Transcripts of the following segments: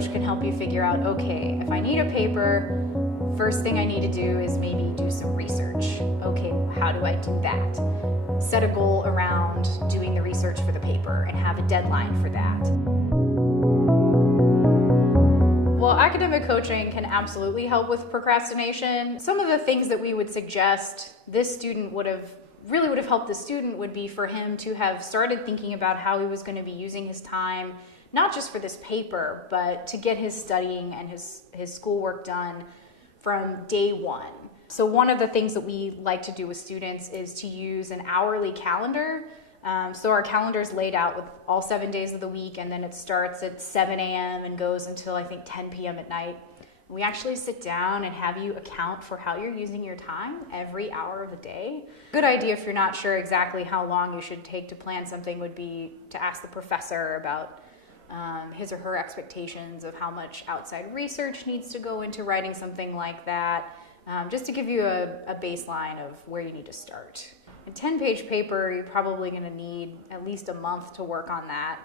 coach can help you figure out, okay, if I need a paper, first thing I need to do is maybe do some research. Okay, how do I do that? Set a goal around doing the research for the paper and have a deadline for that. Well, academic coaching can absolutely help with procrastination. Some of the things that we would suggest this student would have helped the student would be for him to have started thinking about how he was going to be using his time, not just for this paper, but to get his studying and his schoolwork done from day one. So one of the things that we like to do with students is to use an hourly calendar. So our calendar is laid out with all 7 days of the week, and then it starts at 7 a.m. and goes until I think 10 p.m. at night. We actually sit down and have you account for how you're using your time every hour of the day. Good idea if you're not sure exactly how long you should take to plan something would be to ask the professor about his or her expectations of how much outside research needs to go into writing something like that, just to give you a baseline of where you need to start. A 10-page paper, you're probably going to need at least a month to work on that.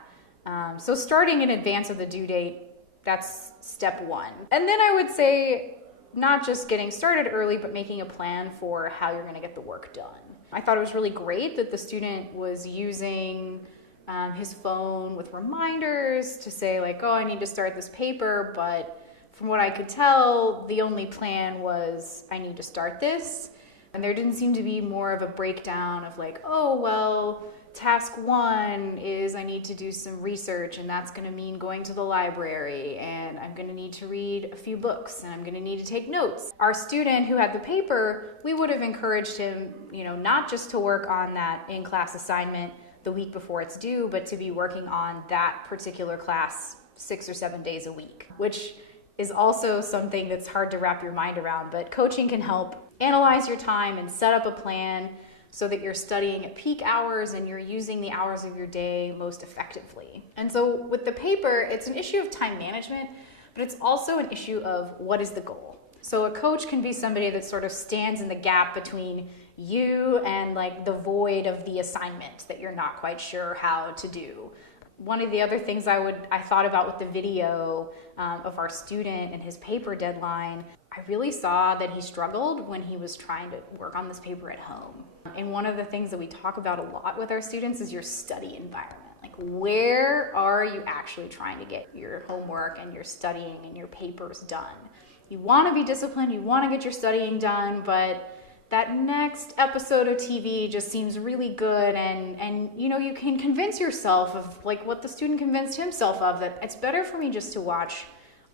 So starting in advance of the due date, that's step one. And then I would say not just getting started early, but making a plan for how you're going to get the work done. I thought it was really great that the student was using his phone with reminders to say like, oh, I need to start this paper, but from what I could tell, the only plan was I need to start this. And there didn't seem to be more of a breakdown of like, oh, well, task one is I need to do some research, and that's going to mean going to the library, and I'm going to need to read a few books, and I'm going to need to take notes. Our student who had the paper, we would have encouraged him, not just to work on that in-class assignment the week before it's due, but to be working on that particular class 6 or 7 days a week, which is also something that's hard to wrap your mind around. But coaching can help analyze your time and set up a plan so that you're studying at peak hours and you're using the hours of your day most effectively. And so with the paper, it's an issue of time management, but it's also an issue of what is the goal. So a coach can be somebody that sort of stands in the gap between you and like the void of the assignment that you're not quite sure how to do. One of the other things I thought about with the video of our student and his paper deadline, I really saw that he struggled when he was trying to work on this paper at home. And one of the things that we talk about a lot with our students is your study environment. Like, where are you actually trying to get your homework and your studying and your papers done? You want to be disciplined, you want to get your studying done, but that next episode of TV just seems really good, and you can convince yourself of like what the student convinced himself of, that it's better for me just to watch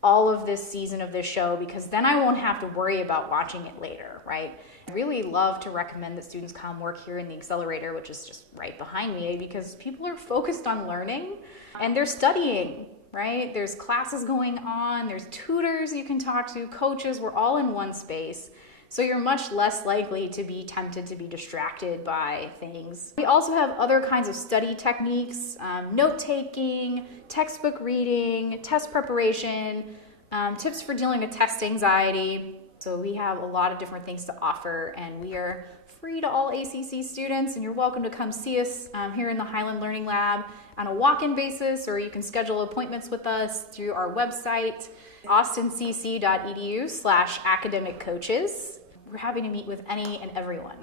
all of this season of this show because then I won't have to worry about watching it later, right? I really love to recommend that students come work here in the accelerator, which is just right behind me, because people are focused on learning and they're studying, right? There's classes going on, there's tutors you can talk to, coaches, we're all in one space. So you're much less likely to be tempted to be distracted by things. We also have other kinds of study techniques, note-taking, textbook reading, test preparation, tips for dealing with test anxiety. So we have a lot of different things to offer, and we are free to all ACC students, and you're welcome to come see us here in the Highland Learning Lab on a walk-in basis, or you can schedule appointments with us through our website, austincc.edu/academic coaches. We're happy to meet with any and everyone.